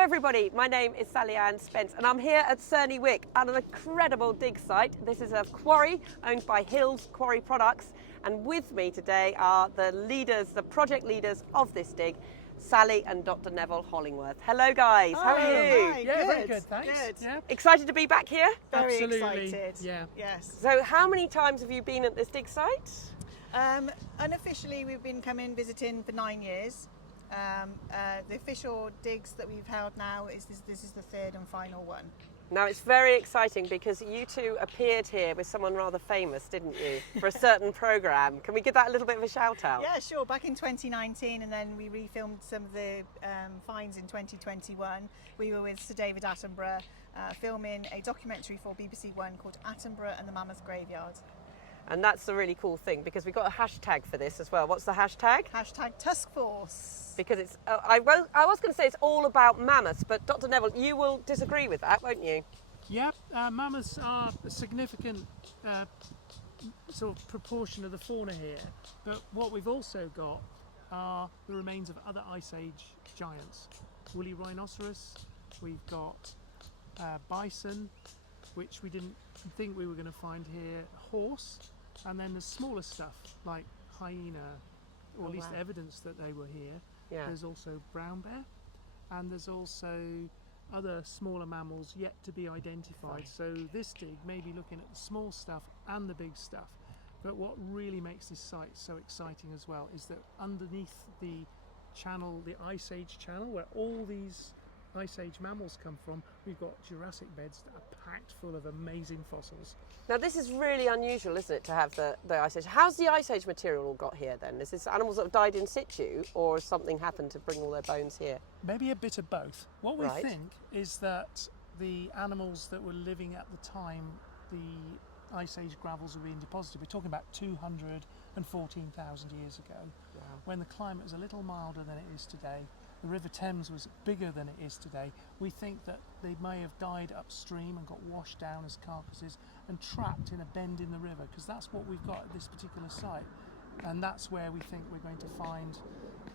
everybody, my name is Sally-Ann Spence and I'm here at Cerney Wick at an incredible dig site. This is a quarry owned by Hills Quarry Products, and with me today are the leaders, the project leaders of this dig, Sally and Dr. Neville Hollingworth. Hello guys, how are you? Hi, Yeah, good. very good, thanks. Good. Yeah. Excited to be back here? Very Absolutely. excited. Yeah. Yes. So how many times have you been at this dig site? Unofficially, we've been coming visiting for 9 years. The official digs that we've held now is this is the third and final one. Now it's very exciting because you two appeared here with someone rather famous, didn't you, for a certain programme. Can we give that a little bit of a shout out? Yeah, sure. Back in 2019, and then we refilmed some of the finds in 2021. We were with Sir David Attenborough filming a documentary for BBC One called Attenborough and the Mammoth Graveyard. And that's the really cool thing because we've got a hashtag for this as well. What's the hashtag? Hashtag Tusk Force. Because it's, I was going to say it's all about mammoths, but Dr. Neville, you will disagree with that, won't you? Yeah, mammoths are a significant sort of proportion of the fauna here, but what we've also got are the remains of other Ice Age giants. Woolly rhinoceros, we've got bison, which we didn't think we were going to find here, horse, and then the smaller stuff like hyena, or at least evidence that they were here. Yeah. There's also brown bear, and there's also other smaller mammals yet to be identified. So this dig may be looking at the small stuff and the big stuff. But what really makes this site so exciting as well is that underneath the channel, the Ice Age channel, where all these Ice Age mammals come from, we've got Jurassic beds that are packed full of amazing fossils. Now this is really unusual, isn't it, to have the Ice Age. How's the Ice Age material all got here then? Is this animals that have died in situ, or has something happened to bring all their bones here? Maybe a bit of both. What we Right. think is that the animals that were living at the time the Ice Age gravels were being deposited, we're talking about 214,000 years ago, when the climate was a little milder than it is today. The River Thames was bigger than it is today. We think that they may have died upstream and got washed down as carcasses and trapped in a bend in the river, because that's what we've got at this particular site. And that's where we think we're going to find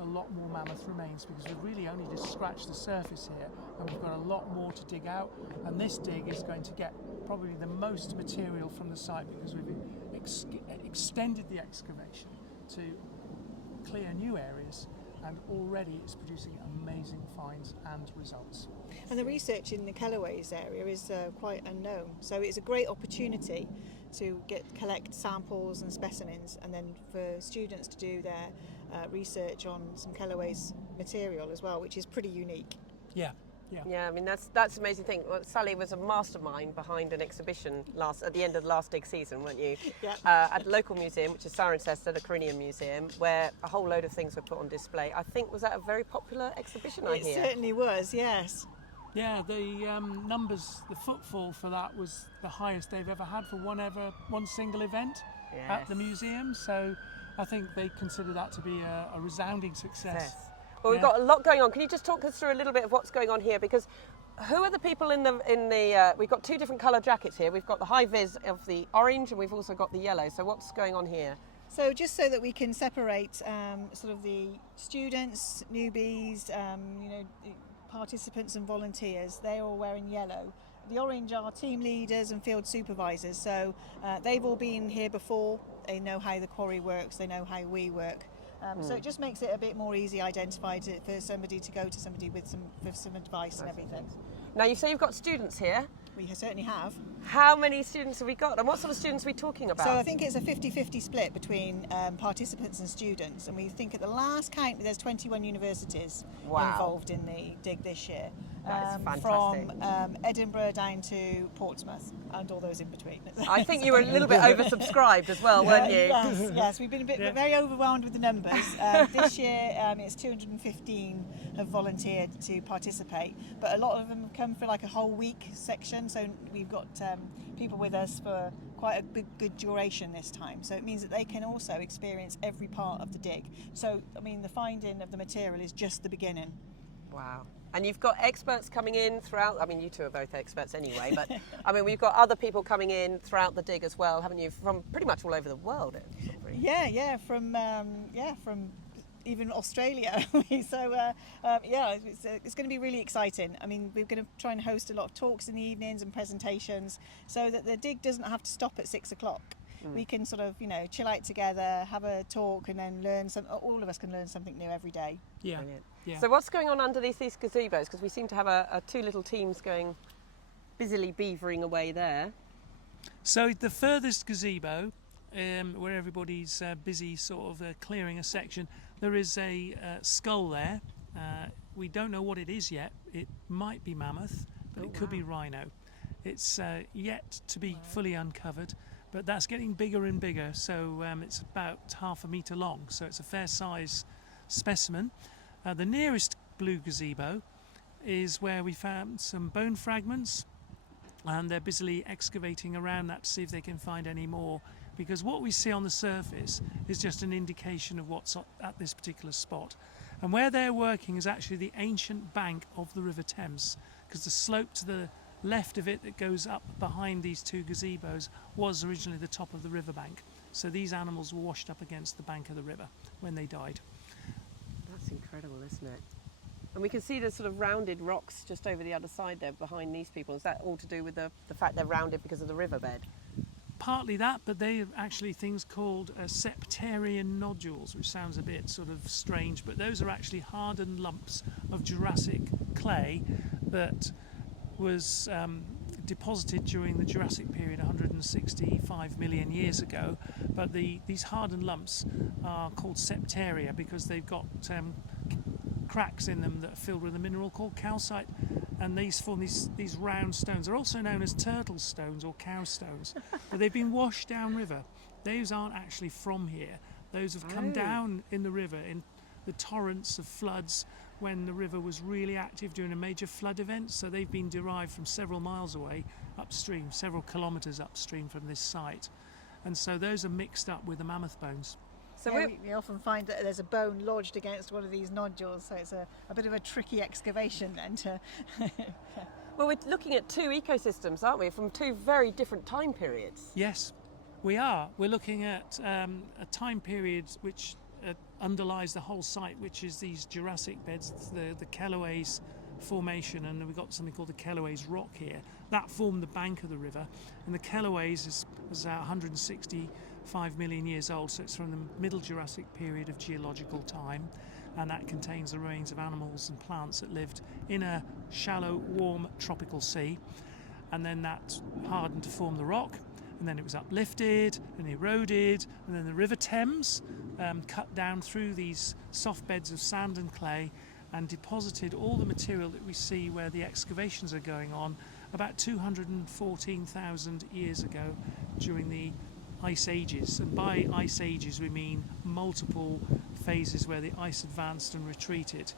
a lot more mammoth remains, because we've really only just scratched the surface here and we've got a lot more to dig out. And this dig is going to get probably the most material from the site, because we've extended the excavation to clear new areas, and already it's producing amazing finds and results. And the research in the Kellerways area is quite unknown, so it's a great opportunity to collect samples and specimens, and then for students to do their research on some Kellerways material as well, which is pretty unique. Yeah. Yeah. Yeah, I mean that's the amazing thing. Well, Sally was a mastermind behind an exhibition at the end of the last dig season, weren't you? Yeah. At the local museum, which is Cirencester, the Carinium Museum, where a whole load of things were put on display. I think was that a very popular exhibition? I hear. It certainly was, yes. Yeah, the numbers, the footfall for that was the highest they've ever had for one single event at the museum. So I think they consider that to be a resounding success. Well, we've got a lot going on. Can you just talk us through a little bit of what's going on here? Because who are the people in the we've got two different colour jackets here. We've got the high vis of the orange and we've also got the yellow. So what's going on here? So just so that we can separate sort of the students, newbies, participants and volunteers, they're all wearing yellow. The orange are team leaders and field supervisors. So they've all been here before. They know how the quarry works. They know how we work. So it just makes it a bit more easy identified for somebody to go to somebody with some advice and everything. Now you say you've got students here. We certainly have. How many students have we got, and what sort of students are we talking about? So I think it's a 50-50 split between participants and students, and we think at the last count there's 21 universities involved in the dig this year. That's fantastic. From Edinburgh down to Portsmouth and all those in between. I think you were a little bit oversubscribed as well, weren't you? Yes, we've been very overwhelmed with the numbers. This year it's 215 have volunteered to participate, but a lot of them have come for like a whole week section, so we've got people with us for quite a good duration this time, so it means that they can also experience every part of the dig. So I mean, the finding of the material is just the beginning. Wow. And you've got experts coming in throughout, I mean you two are both experts anyway, but I mean we've got other people coming in throughout the dig as well, haven't you, from pretty much all over the world? Yeah, from even Australia. So yeah, it's going to be really exciting. I mean, we're going to try and host a lot of talks in the evenings and presentations, so that the dig doesn't have to stop at 6 o'clock. We can sort of, chill out together, have a talk, and then learn all of us can learn something new every day. Yeah. Brilliant. Yeah. So what's going on underneath these gazebos? Because we seem to have two little teams going busily beavering away there. So the furthest gazebo, where everybody's busy sort of clearing a section, there is a skull there. We don't know what it is yet. It might be mammoth, but it could be rhino. It's yet to be fully uncovered, but that's getting bigger and bigger. So it's about ½ a metre long, so it's a fair size specimen. The nearest blue gazebo is where we found some bone fragments, and they're busily excavating around that to see if they can find any more, because what we see on the surface is just an indication of what's at this particular spot. And where they're working is actually the ancient bank of the River Thames, because the slope to the left of it that goes up behind these two gazebos was originally the top of the riverbank. So these animals were washed up against the bank of the river when they died. That's incredible, isn't it? And we can see the sort of rounded rocks just over the other side there behind these people. Is that all to do with the fact they're rounded because of the riverbed? Partly that, but they are actually things called septarian nodules, which sounds a bit sort of strange, but those are actually hardened lumps of Jurassic clay that was deposited during the Jurassic period 165 million years ago. But these hardened lumps are called septaria because they've got cracks in them that are filled with a mineral called calcite, and these form these round stones. They're also known as turtle stones or cow stones, but they've been washed downriver. Those aren't actually from here. Those have come down in the river in the torrents of floods when the river was really active during a major flood event. So they've been derived from several miles away upstream, several kilometres upstream from this site, and so those are mixed up with the mammoth bones. So we often find that there's a bone lodged against one of these nodules, so it's a bit of a tricky excavation then to... Well, we're looking at two ecosystems, aren't we, from two very different time periods? Yes, we are. We're looking at a time period which underlies the whole site, which is these Jurassic beds, the Kelloways formation, and we've got something called the Kelloways Rock here. That formed the bank of the river, and the Kelloways is 165 million years old, so it's from the Middle Jurassic period of geological time, and that contains the remains of animals and plants that lived in a shallow, warm tropical sea, and then that hardened to form the rock, and then it was uplifted and eroded, and then the River Thames cut down through these soft beds of sand and clay and deposited all the material that we see where the excavations are going on about 214,000 years ago during the ice ages. And by ice ages we mean multiple phases where the ice advanced and retreated.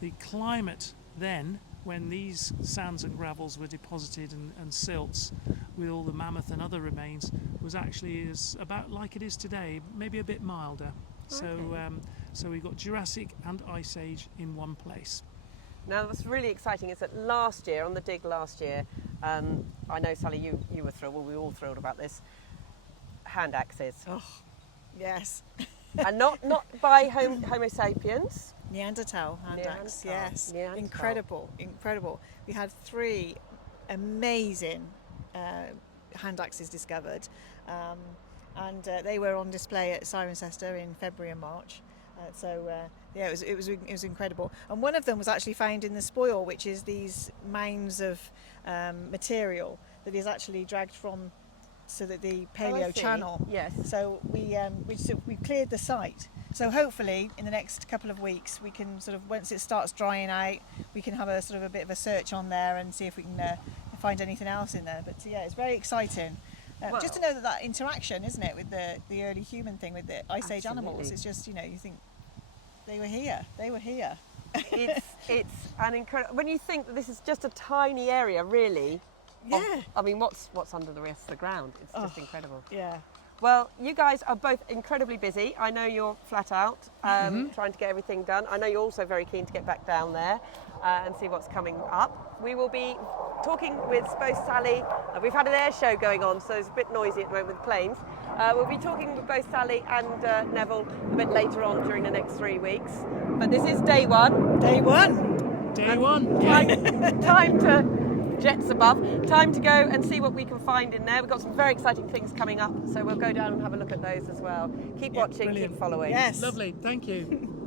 The climate then, when these sands and gravels were deposited and silts with all the mammoth and other remains, was actually about like it is today, maybe a bit milder. So we've got Jurassic and Ice Age in one place. Now, what's really exciting is that last year, on the dig last year, I know, Sally, you were thrilled, well, we were all thrilled about this, hand axes. Oh, yes. And not by Homo sapiens. Neanderthal hand axe, yes. Neanderthal. Incredible. We had 3 amazing hand axes discovered, and they were on display at Cirencester in February and March. It was incredible. And one of them was actually found in the spoil, which is these mounds of material that is actually dragged from the Paleo Channel. Yes. So we cleared the site. So hopefully in the next couple of weeks we can once it starts drying out, we can have a bit of a search on there and see if we can find anything else in there. But it's very exciting. Just to know that interaction, isn't it, with the early human thing with the Ice Age animals. It's just, you think they were here. It's an incredible. When you think that this is just a tiny area, really. Yeah. I mean, what's under the rest of the ground? It's just incredible. Yeah. Well, you guys are both incredibly busy. I know you're flat out trying to get everything done. I know you're also very keen to get back down there and see what's coming up. We will be talking with both Sally. We've had an air show going on, so it's a bit noisy at the moment with planes. We'll be talking with both Sally and Neville a bit later on during the next 3 weeks. But this is day one. Day one. Day one. Time to jets above. Time to go and see what we can find in there. We've got some very exciting things coming up, so we'll go down and have a look at those as well. Keep watching, brilliant. keep following. Yes. Lovely. Thank you.